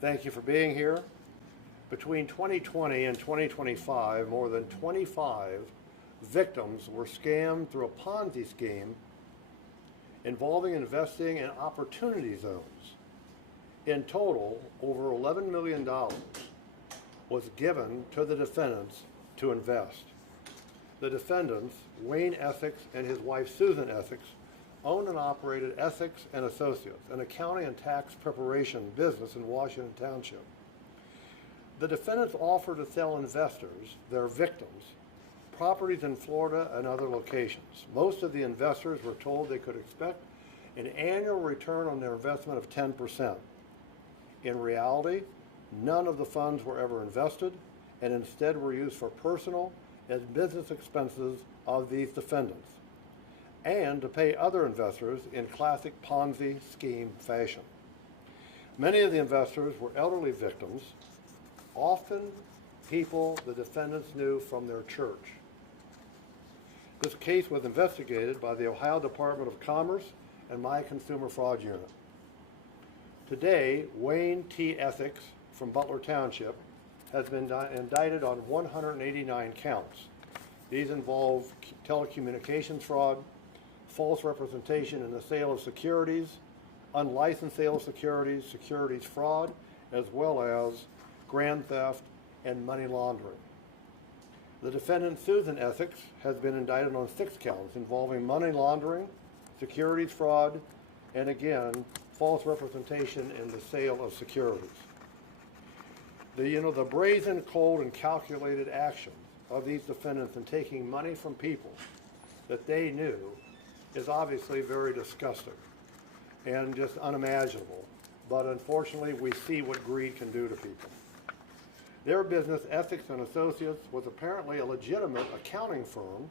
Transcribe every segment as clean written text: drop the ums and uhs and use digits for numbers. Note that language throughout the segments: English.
Thank you for being here. Between 2020 and 2025, more than 25 victims were scammed through a Ponzi scheme involving investing in opportunity zones. In total, over $11 million was given to the defendants to invest. The defendants, Wayne Essex and his wife Susan Essex, owned and operated Essex and Associates, an accounting and tax preparation business in Washington Township. The defendants offered to sell investors, their victims, properties in Florida and other locations. Most of the investors were told they could expect an annual return on their investment of 10%. In reality, none of the funds were ever invested and instead were used for personal and business expenses of these defendants and to pay other investors in classic Ponzi scheme fashion. Many of the investors were elderly victims, often people the defendants knew from their church. This case was investigated by the Ohio Department of Commerce and my Consumer Fraud Unit. Today, Wayne T. Essex from Butler Township has been indicted on 189 counts. These involve telecommunications fraud, false representation in the sale of securities, unlicensed sale of securities, securities fraud, as well as grand theft and money laundering. The defendant, Susan Essex, has been indicted on 6 counts involving money laundering, securities fraud, and again, false representation in the sale of securities. The brazen, cold, and calculated action of these defendants in taking money from people that they knew is obviously very disgusting and just unimaginable. But unfortunately, we see what greed can do to people. Their business, Essex and Associates, was apparently a legitimate accounting firm,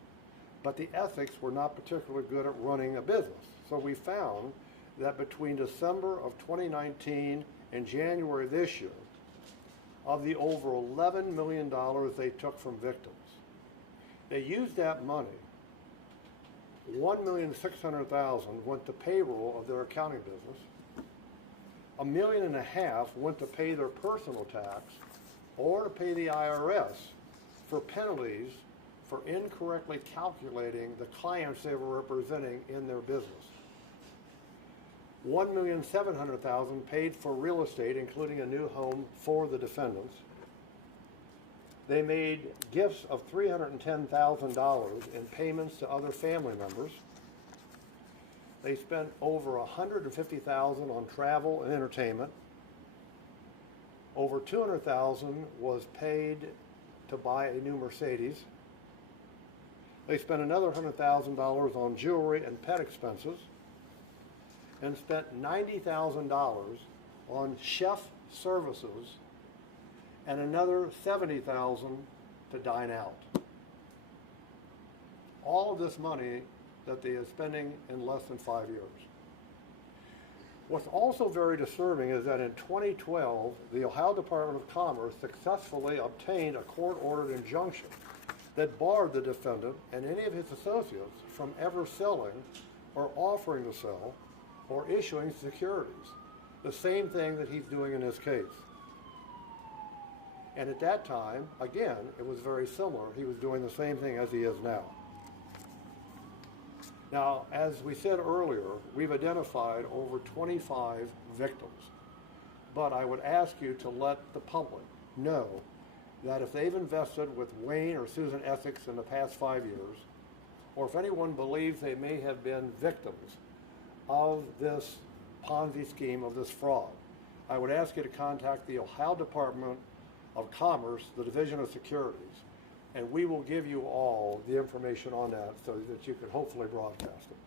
but the Essex were not particularly good at running a business. So we found that between December of 2019 and January this year, of the over $11 million they took from victims, they used that money. $1,600,000 went to payroll of their accounting business. $1.5 million went to pay their personal tax or to pay the IRS for penalties for incorrectly calculating the clients they were representing in their business. $1,700,000 paid for real estate, including a new home for the defendants. They made gifts of $310,000 in payments to other family members. They spent over $150,000 on travel and entertainment. Over $200,000 was paid to buy a new Mercedes. They spent another $100,000 on jewelry and pet expenses, and spent $90,000 on chef services and another $70,000 to dine out. All of this money that they are spending in less than 5 years. What's also very disturbing is that in 2012, the Ohio Department of Commerce successfully obtained a court-ordered injunction that barred the defendant and any of his associates from ever selling or offering to sell or issuing securities. The same thing that he's doing in this case. And at that time, again, it was very similar. He was doing the same thing as he is now. Now, as we said earlier, we've identified over 25 victims. But I would ask you to let the public know that if they've invested with Wayne or Susan Essex in the past 5 years, or if anyone believes they may have been victims of this Ponzi scheme, of this fraud, I would ask you to contact the Ohio Department of Commerce, the Division of Securities, and we will give you all the information on that so that you can hopefully broadcast it.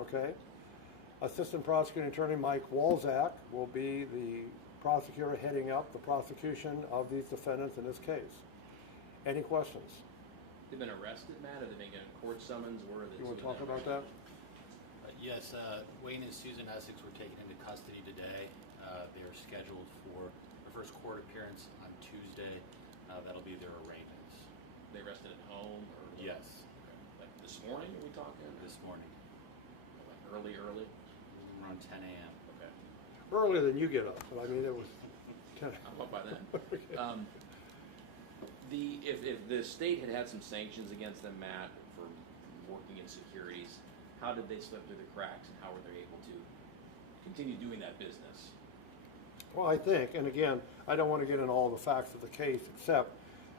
Okay? Assistant Prosecuting Attorney Mike Walczak will be the prosecutor heading up the prosecution of these defendants in this case. Any questions? They've been arrested, Matt, or they've been getting court summons? Where are they? You want to talk about that? Yes, Wayne and Susan Essex were taken into custody today. They are scheduled for their first court appearance on Tuesday. That'll be their arraignments. They arrested at home? Or yes. Okay. Like this morning, are we talking? This morning. Like early? Around 10 a.m. Okay. Earlier than you get up, but I mean, it was If the state had some sanctions against them, Matt, for working in securities, how did they slip through the cracks, and how were they able to continue doing that business? Well, I think, and again, I don't want to get into all the facts of the case, except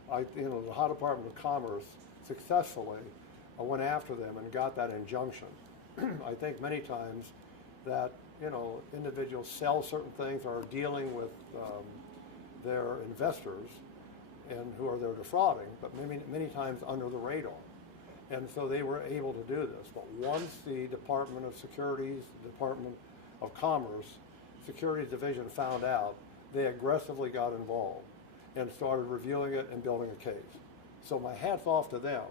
the Ohio Department of Commerce successfully went after them and got that injunction. I think many times that individuals sell certain things or are dealing with their investors and who are they're defrauding, but many times under the radar. And so they were able to do this. But once the Department of Securities, Department of Commerce, Securities Division found out, they aggressively got involved and started reviewing it and building a case. So my hat's off to them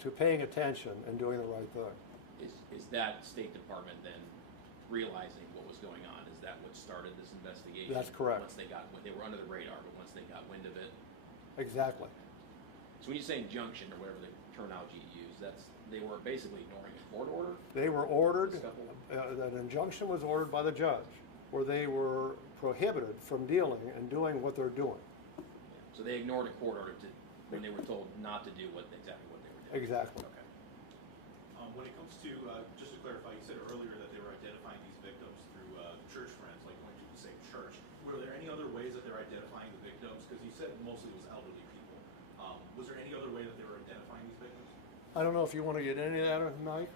to paying attention and doing the right thing. Is that State Department then realizing what was going on? Is that what started this investigation? That's correct. They were under the radar, but once they got wind of it. Exactly. So when you say injunction or whatever the terminology you use, they were basically ignoring a court order? They were ordered, an injunction was ordered by the judge where they were prohibited from dealing and doing what they're doing. Yeah. So they ignored a court order when they were told not to do exactly what they were doing? Exactly. Okay. When it comes to, just to clarify, you said earlier that they were identifying these victims through church friends, like going to the same church. Were there any other ways that they're identifying the victims? Because you said mostly it was elderly people. Was there any other way that they were identifying these victims? I don't know if you want to get into that, Mike.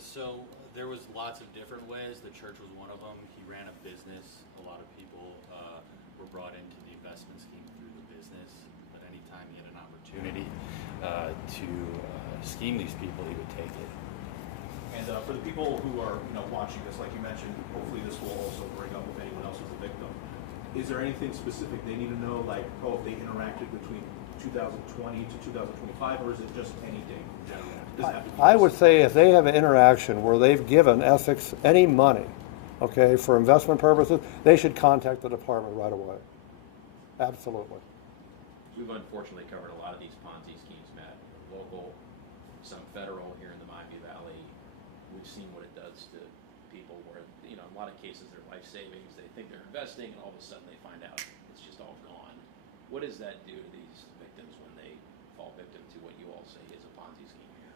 So there was lots of different ways. The church was one of them. He ran a business. A lot of people were brought into the investment scheme through the business. But anytime he had an opportunity to scheme these people, he would take it. And for the people who are watching this, like you mentioned, hopefully this will also bring up if anyone else is a victim. Is there anything specific they need to know, like, if they interacted between 2020 to 2025, or is it just any date in general? Does it have to be I would say if they have an interaction where they've given Essex any money, okay, for investment purposes, they should contact the department right away. Absolutely. We've unfortunately covered a lot of these Ponzi schemes, Matt. Local, some federal here in the Miami Valley. We've seen what it does to people where, in a lot of cases, their life savings, they think they're investing, and all of a sudden they find out it's just all gone. What does that do to these victims when they fall victim to what you all say is a Ponzi scheme here?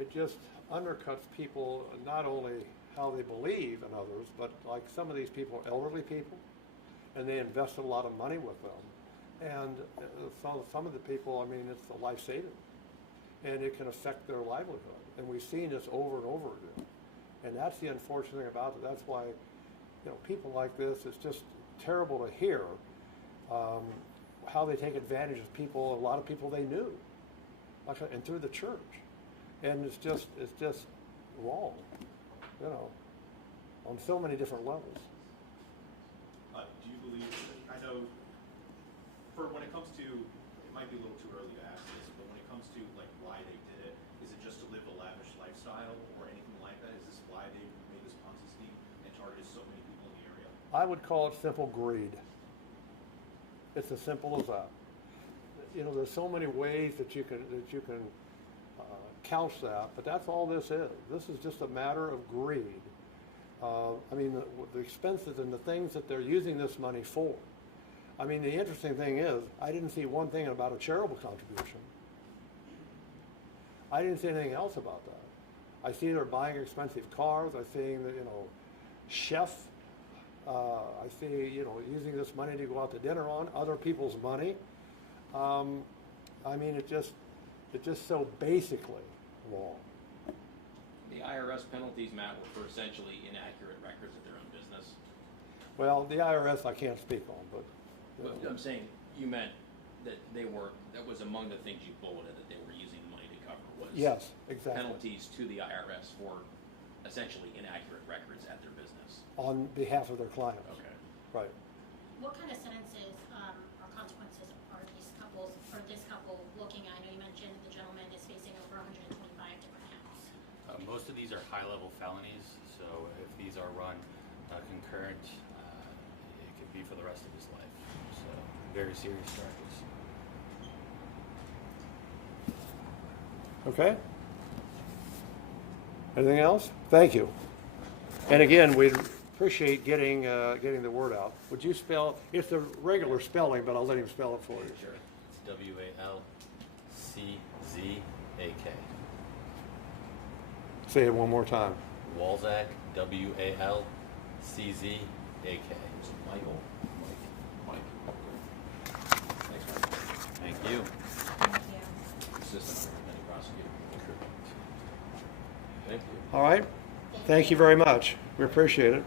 It just undercuts people, not only how they believe in others, but like some of these people are elderly people, and they invested a lot of money with them. And so some of the people, it's a life saving, and it can affect their livelihood. And we've seen this over and over again. And that's the unfortunate thing about it. That's why, people like this, it's just terrible to hear how they take advantage of people, a lot of people they knew, and through the church. And it's just wrong, on so many different levels. Do you believe, I know, when it comes to, it might be a little too early to ask this, but when it comes to why they did it, is it just to live a lavish lifestyle or anything like that? Is this why they made this Ponzi scheme and targeted so many people in the area? I would call it simple greed. It's as simple as that. There's so many ways that you can couch that, but that's all this is. This is just a matter of greed. The expenses and the things that they're using this money for. The interesting thing is, I didn't see one thing about a charitable contribution. I didn't see anything else about that. I see they're buying expensive cars. I see that, chef. I see, using this money to go out to dinner on other people's money. It's just so basically wrong. The IRS penalties, Matt, were for essentially inaccurate records of their own business. Well, the IRS I can't speak on, but. I'm saying you meant that that was among the things you bulleted that they were using money to cover was yes, exactly. penalties to the IRS for essentially inaccurate records at their business. On behalf of their clients. Okay. Right. What kind of sentences or consequences are this couple looking at? I know you mentioned the gentleman is facing over 125 different counts. Most of these are high-level felonies, so if these are run concurrent, it could be for the rest of his life. So very serious charges. Okay. Anything else? Thank you. And again, we appreciate getting the word out. Would you spell? It's the regular spelling, but I'll let him spell it for you. Sure. It's WALCZAK. Say it one more time. Walzak, WALCZAK. Michael. Mike. Thanks, Mike. Thank you. Thank you. Assistant County Prosecutor. Thank you. All right. Thank you very much. We appreciate it.